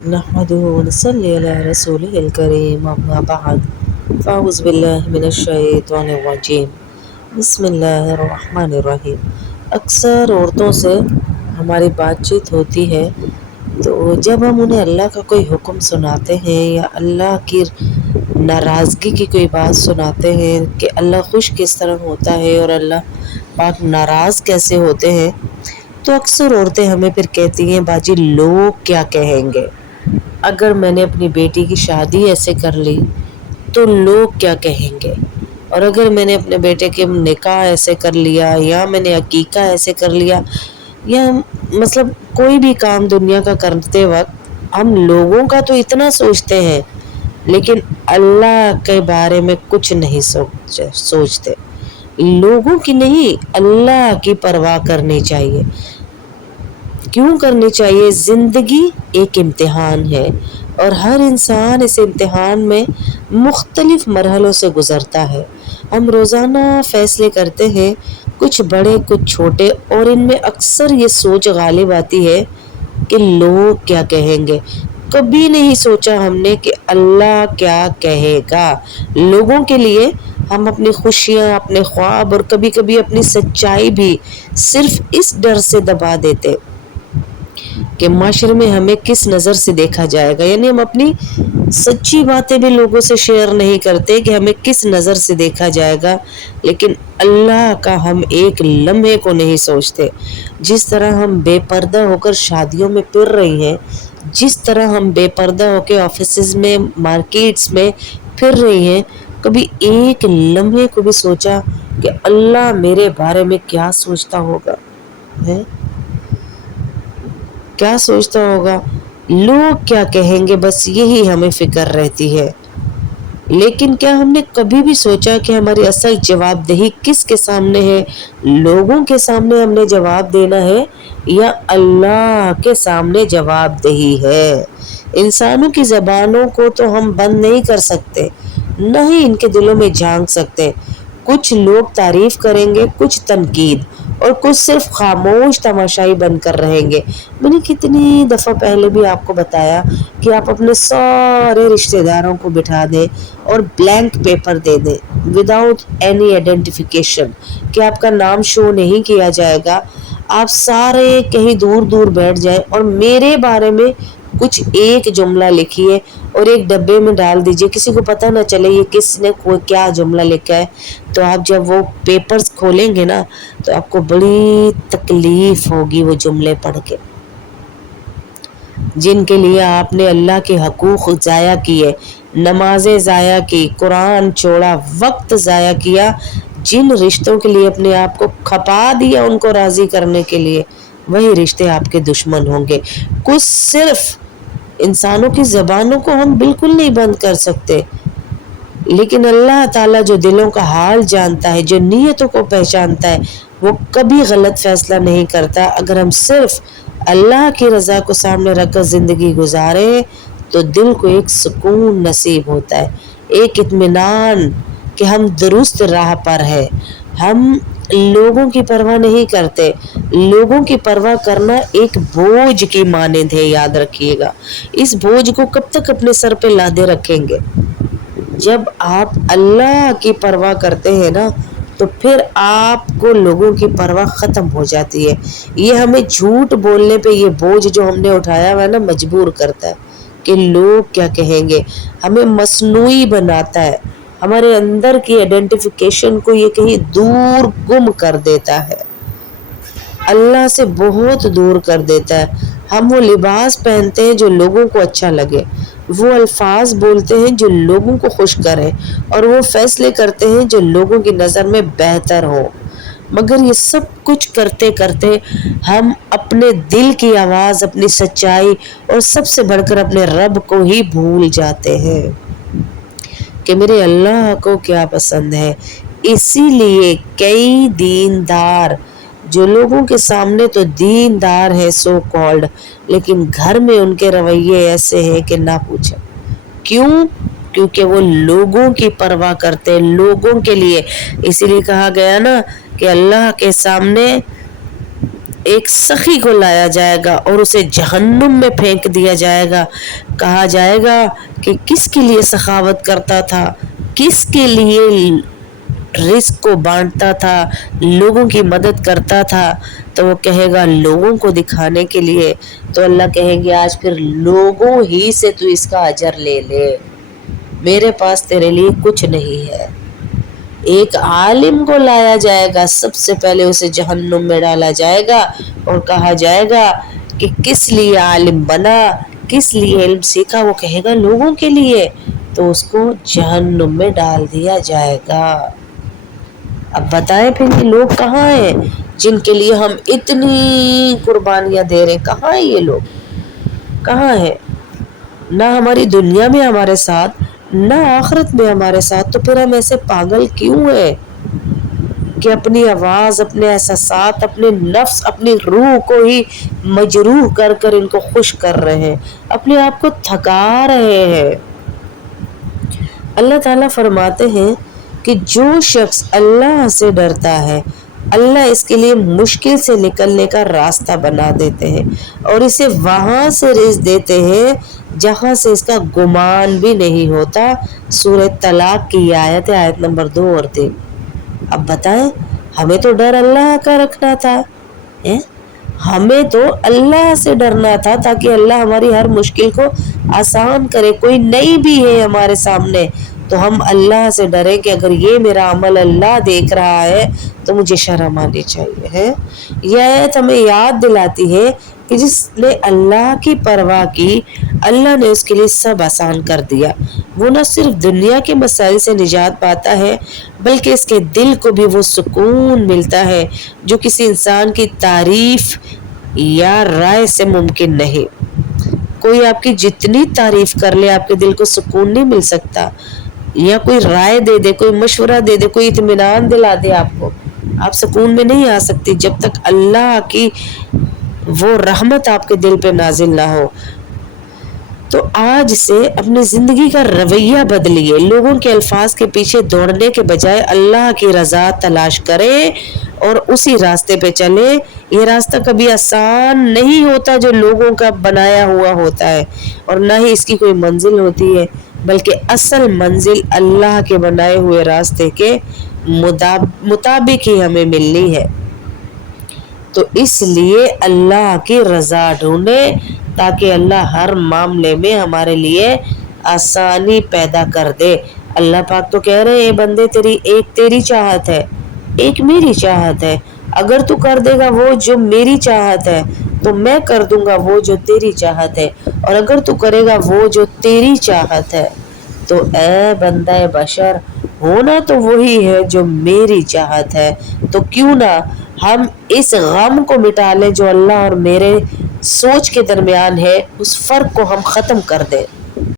نحمده ونصلي على رسوله الكريم أما بعد فأعوذ بالله من الشیطان الرجیم بسم اللہ الرحمن الرحیم۔ اکثر عورتوں سے ہماری بات چیت ہوتی ہے تو جب ہم انہیں اللہ کا کوئی حکم سناتے ہیں یا اللہ کی ناراضگی کی کوئی بات سناتے ہیں کہ اللہ خوش کس طرح ہوتا ہے اور اللہ پاک ناراض کیسے ہوتے ہیں، تو اکثر عورتیں ہمیں پھر کہتی ہیں باجی لوگ کیا کہیں گے، اگر میں نے اپنی بیٹی کی شادی ایسے کر لی تو لوگ کیا کہیں گے، اور اگر میں نے اپنے بیٹے کے نکاح ایسے کر لیا یا میں نے عقیقہ ایسے کر لیا، یا مطلب کوئی بھی کام دنیا کا کرتے وقت ہم لوگوں کا تو اتنا سوچتے ہیں لیکن اللہ کے بارے میں کچھ نہیں سوچتے۔ لوگوں کی نہیں، اللہ کی پرواہ کرنی چاہیے۔ کیوں کرنی چاہیے؟ زندگی ایک امتحان ہے اور ہر انسان اس امتحان میں مختلف مرحلوں سے گزرتا ہے۔ ہم روزانہ فیصلے کرتے ہیں، کچھ بڑے کچھ چھوٹے، اور ان میں اکثر یہ سوچ غالب آتی ہے کہ لوگ کیا کہیں گے۔ کبھی نہیں سوچا ہم نے کہ اللہ کیا کہے گا۔ لوگوں کے لیے ہم اپنی خوشیاں، اپنے خواب اور کبھی کبھی اپنی سچائی بھی صرف اس ڈر سے دبا دیتے کہ معاشرے میں ہمیں کس نظر سے دیکھا جائے گا، یعنی ہم اپنی سچی باتیں بھی لوگوں سے شیئر نہیں کرتے کہ ہمیں کس نظر سے دیکھا جائے گا، لیکن اللہ کا ہم ایک لمحے کو نہیں سوچتے۔ جس طرح ہم بے پردہ ہو کر شادیوں میں پھر رہی ہیں، جس طرح ہم بے پردہ ہو کے آفیسز میں، مارکیٹس میں پھر رہی ہیں، کبھی ایک لمحے کو بھی سوچا کہ اللہ میرے بارے میں کیا سوچتا ہوگا، کیا سوچتا ہوگا، لوگ کیا کہیں گے، بس یہی ہمیں فکر رہتی ہے۔ لیکن کیا ہم نے کبھی بھی سوچا کہ ہماری اصل جواب دہی کس کے سامنے ہے؟ لوگوں کے سامنے ہم نے جواب دینا ہے یا اللہ کے سامنے جواب دہی ہے؟ انسانوں کی زبانوں کو تو ہم بند نہیں کر سکتے، نہ ہی ان کے دلوں میں جھانک سکتے۔ کچھ لوگ تعریف کریں گے، کچھ تنقید، اور کچھ صرف خاموش تماشائی بن کر رہیں گے۔ میں نے کتنی دفعہ پہلے بھی آپ کو بتایا کہ آپ اپنے سارے رشتہ داروں کو بٹھا دیں اور بلینک پیپر دے دیں وداؤٹ اینی آئیڈینٹیفیکیشن، کہ آپ کا نام شو نہیں کیا جائے گا، آپ سارے کہیں دور دور بیٹھ جائیں اور میرے بارے میں کچھ ایک جملہ لکھیے اور ایک ڈبے میں ڈال دیجئے، کسی کو پتہ نہ چلے یہ کس نے کیا جملہ لکھا ہے۔ تو آپ جب وہ پیپرز کھولیں گے نا تو آپ کو بڑی تکلیف ہوگی وہ جملے پڑھ کے، جن کے لیے آپ نے اللہ کے حقوق ضائع کیے، نمازیں ضائع کی، قرآن چھوڑا، وقت ضائع کیا، جن رشتوں کے لیے اپنے آپ کو کھپا دیا ان کو راضی کرنے کے لیے، وہی رشتے آپ کے دشمن ہوں گے۔ کچھ صرف انسانوں کی زبانوں کو ہم بالکل نہیں بند کر سکتے، لیکن اللہ تعالیٰ جو دلوں کا حال جانتا ہے، جو نیتوں کو پہچانتا ہے، وہ کبھی غلط فیصلہ نہیں کرتا۔ اگر ہم صرف اللہ کی رضا کو سامنے رکھ کر زندگی گزارے تو دل کو ایک سکون نصیب ہوتا ہے، ایک اطمینان کہ ہم درست راہ پر ہیں۔ ہم لوگوں کی پرواہ نہیں کرتے۔ لوگوں کی پرواہ کرنا ایک بوجھ کی مانند ہے، یاد رکھیے گا۔ اس بوجھ کو کب تک اپنے سر پہ لادے رکھیں گے؟ جب آپ اللہ کی پرواہ کرتے ہیں نا تو پھر آپ کو لوگوں کی پرواہ ختم ہو جاتی ہے۔ یہ ہمیں جھوٹ بولنے پہ یہ بوجھ جو ہم نے اٹھایا ہوا ہے نا مجبور کرتا ہے کہ لوگ کیا کہیں گے، ہمیں مصنوعی بناتا ہے، ہمارے اندر کی آئیڈینٹیفیکیشن کو یہ کہیں دور گم کر دیتا ہے، اللہ سے بہت دور کر دیتا ہے۔ ہم وہ لباس پہنتے ہیں جو لوگوں کو اچھا لگے، وہ الفاظ بولتے ہیں جو لوگوں کو خوش کریں، اور وہ فیصلے کرتے ہیں جو لوگوں کی نظر میں بہتر ہو، مگر یہ سب کچھ کرتے کرتے ہم اپنے دل کی آواز، اپنی سچائی اور سب سے بڑھ کر اپنے رب کو ہی بھول جاتے ہیں کہ میرے اللہ کو کیا پسند ہے۔ اسی لیے کئی دیندار جو لوگوں کے سامنے تو دیندار ہے سو کالڈ، لیکن گھر میں ان کے رویے ایسے ہیں کہ نہ پوچھیں۔ کیوں؟ کیونکہ وہ لوگوں کی پرواہ کرتے، لوگوں کے لیے۔ اسی لیے کہا گیا نا کہ اللہ کے سامنے ایک سخی کو لایا جائے گا اور اسے جہنم میں پھینک دیا جائے گا. کہا جائے گا کہ کس کے لیے سخاوت کرتا تھا, کس کے لیے رزق کو بانٹتا تھا, لوگوں کی مدد کرتا تھا. تو وہ کہے گا لوگوں کو دکھانے کے لیے. تو اللہ کہیں گے آج پھر لوگوں ہی سے تو اس کا اجر لے لے, میرے پاس تیرے لیے کچھ نہیں ہے. ایک عالم کو لایا جائے گا, سب سے پہلے اسے جہنم میں ڈالا جائے گا اور کہا جائے گا کہ کس لیے عالم بنا, کس لیے علم سیکھا. وہ کہے گا لوگوں کے لیے. تو اس کو جہنم میں ڈال دیا جائے گا. اب بتائیں پھر یہ لوگ کہاں ہیں جن کے لیے ہم اتنی قربانیاں دے رہے ہیں؟ کہاں ہیں یہ لوگ, کہاں ہیں؟ نہ ہماری دنیا میں ہمارے ساتھ, نہ آخرت میں ہمارے ساتھ. تو پھر ہم ایسے پاگل کیوں ہیں کہ اپنی آواز, اپنے احساسات, اپنے نفس, اپنی روح کو ہی مجروح کر کر ان کو خوش کر رہے ہیں, اپنے آپ کو تھکا رہے ہیں. اللہ تعالیٰ فرماتے ہیں کہ جو شخص اللہ سے ڈرتا ہے اللہ اس کے لیے مشکل سے نکلنے کا راستہ بنا دیتے ہیں اور اسے وہاں سے رزق دیتے ہیں جہاں سے اس کا گمان بھی نہیں ہوتا. سورہ طلاق کی آیت ہے, آیت نمبر 2 اور 3. اب بتائیں, ہمیں تو ڈر اللہ کا رکھنا تھا, ہمیں تو اللہ سے ڈرنا تھا تاکہ اللہ ہماری ہر مشکل کو آسان کرے. کوئی نہیں بھی ہے ہمارے سامنے تو ہم اللہ سے ڈریں کہ اگر یہ میرا عمل اللہ دیکھ رہا ہے تو مجھے شرم آنی چاہیے. یہ آیت ہمیں یاد دلاتی ہے کہ جس نے اللہ کی پرواہ کی اللہ نے اس کے لیے سب آسان کر دیا. وہ نہ صرف دنیا کے مسائل سے نجات پاتا ہے بلکہ اس کے دل کو بھی وہ سکون ملتا ہے جو کسی انسان کی تعریف یا رائے سے ممکن نہیں. کوئی آپ کی جتنی تعریف کر لے آپ کے دل کو سکون نہیں مل سکتا, یا کوئی رائے دے دے, کوئی مشورہ دے دے, کوئی اطمینان دلا دے آپ کو, آپ سکون میں نہیں آ سکتی جب تک اللہ کی وہ رحمت آپ کے دل پہ نازل نہ ہو. تو آج سے اپنی زندگی کا رویہ بدلیے, لوگوں کے الفاظ کے پیچھے دوڑنے کے بجائے اللہ کی رضا تلاش کریں اور اسی راستے پہ چلیں. یہ راستہ کبھی آسان نہیں ہوتا جو لوگوں کا بنایا ہوا ہوتا ہے, اور نہ ہی اس کی کوئی منزل ہوتی ہے, بلکہ اصل منزل اللہ کے بنائے ہوئے راستے کے مطابق ہی ہمیں ملنی ہے. تو اس لیے اللہ کی رضا ڈھونڈیں تاکہ اللہ ہر معاملے میں ہمارے لیے آسانی پیدا کر دے. اللہ پاک تو کہہ رہے ہیں بندے تیری چاہت ہے, ایک میری چاہت ہے. اگر تو کر دے گا وہ جو میری چاہت ہے تو میں کر دوں گا وہ جو تیری چاہت ہے, اور اگر تو کرے گا وہ جو تیری چاہت ہے تو اے بندہ بشر ہونا تو وہی ہے جو میری چاہت ہے. تو کیوں نہ ہم اس غم کو مٹا لیں جو اللہ اور میرے سوچ کے درمیان ہے, اس فرق کو ہم ختم کر دیں.